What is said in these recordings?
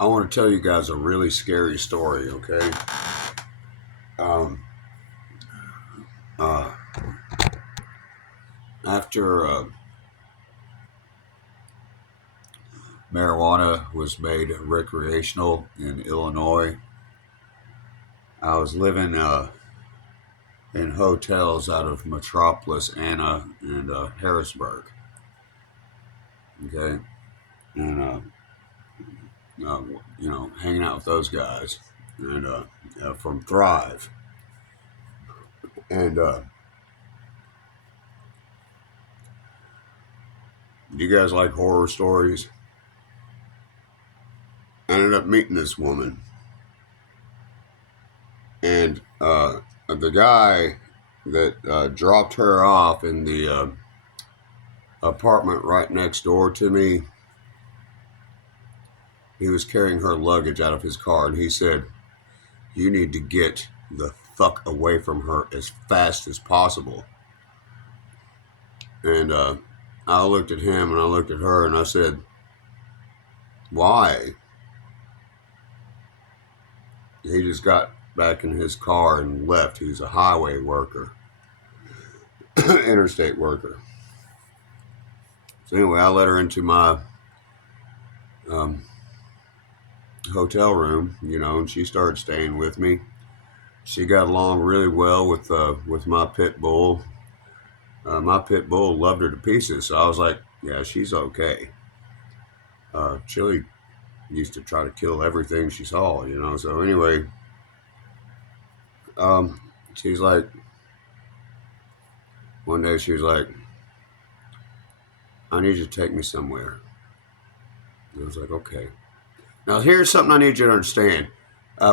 I want to tell you guys a really scary story, okay? Um, uh, after marijuana was made recreational in Illinois, I was living in hotels out of Metropolis, Anna, and Harrisburg, okay? And, hanging out with those guys and from Thrive. And do you guys like horror stories? I ended up meeting this woman, and the guy that dropped her off in the apartment right next door to me, he was carrying her luggage out of his car, and he said, "You need to get the fuck away from her as fast as possible." And I looked at him and I looked at her and I said, "Why?" He just got back in his car and left. He's a highway worker, interstate worker. So anyway, I let her into my um, hotel room, and she started staying with me. She got along really well with my pit bull. My pit bull loved her to pieces, so I was like, "Yeah, she's okay." Chili used to try to kill everything she saw, So anyway, um, she's like, one day she was like, "I need you to take me somewhere." And I was like, "Okay." Now here's something I need you to understand.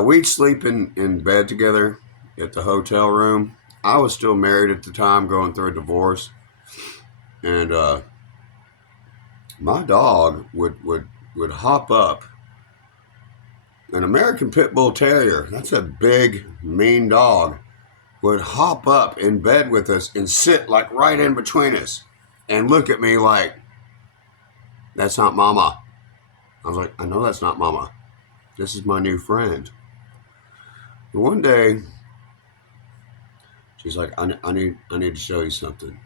We'd sleep in bed together at the hotel room. I was still married at the time, going through a divorce, and my dog would hop up. An American Pit Bull Terrier, that's a big, mean dog, would hop up in bed with us and sit like right in between us and look at me like, "That's not Mama." I was like, "I know that's not Mama. This is my new friend." And one day, she's like, I need to show you something."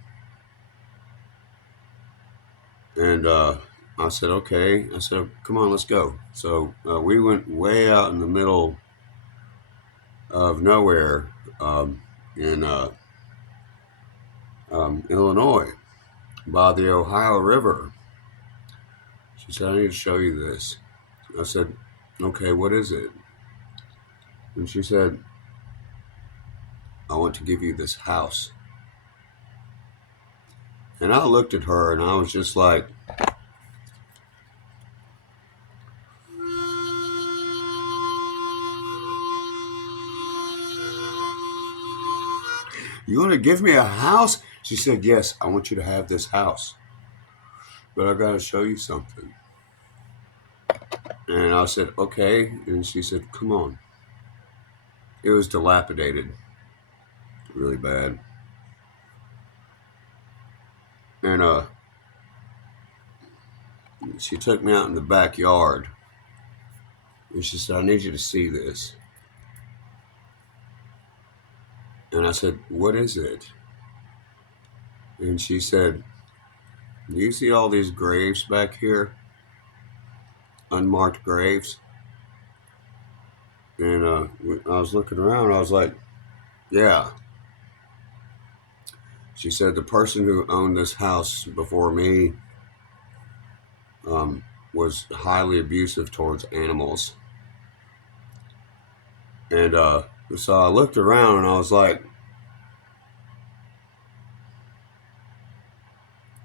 And I said, "Okay." I said, "Come on, let's go." So we went way out in the middle of nowhere in Illinois by the Ohio River. She said, "I need to show you this." I said, "Okay, what is it?" And she said, "I want to give you this house." And I looked at her and I was just like, "You want to give me a house?" She said, "Yes, I want you to have this house. But I got to show you something." And I said, "Okay." And she said, "Come on." It was dilapidated, really bad. And she took me out in the backyard. And she said, "I need you to see this." And I said, "What is it?" And she said, "Do you see all these graves back here? Unmarked graves?" And I was looking around. I was like, "Yeah." She said, "The person who owned this house before me um, was highly abusive towards animals." And so I looked around and I was like,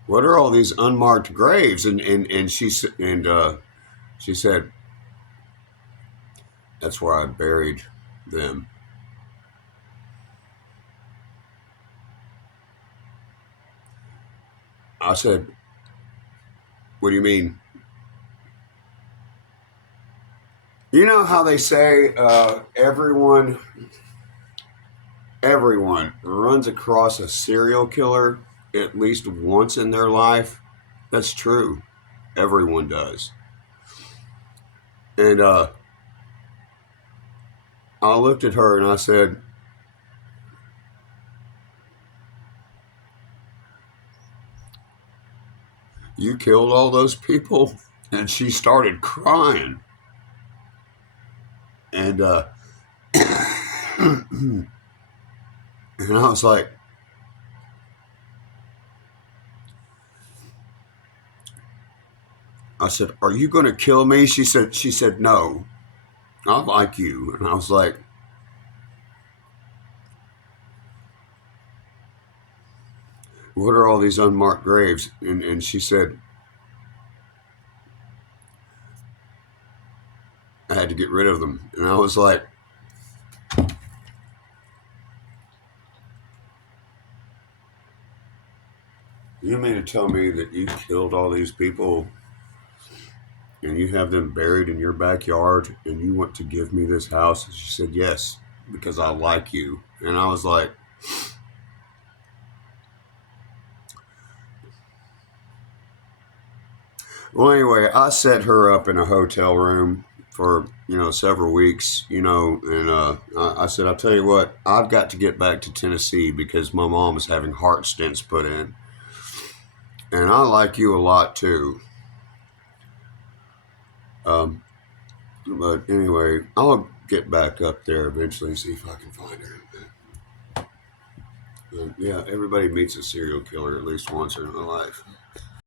"What are all these unmarked graves?" And she said, "That's where I buried them." I said, "What do you mean?" You know how they say everyone runs across a serial killer at least once in their life? That's true. Everyone does. And I looked at her and I said, "You killed all those people?" And she started crying. And and I was like, I said, "Are you going to kill me?" She said, "No, I like you." And I was like, "What are all these unmarked graves?" And she said, "I had to get rid of them." And I was like, "You mean to tell me that you killed all these people and you have them buried in your backyard and you want to give me this house?" And she said, "Yes, because I like you." And I was like, well, anyway, I set her up in a hotel room for, several weeks, and I said, "I'll tell you what, I've got to get back to Tennessee because my mom is having heart stents put in. And I like you a lot too. Um, but anyway, I'll get back up there eventually and see if I can find her." Yeah, everybody meets a serial killer at least once in their life.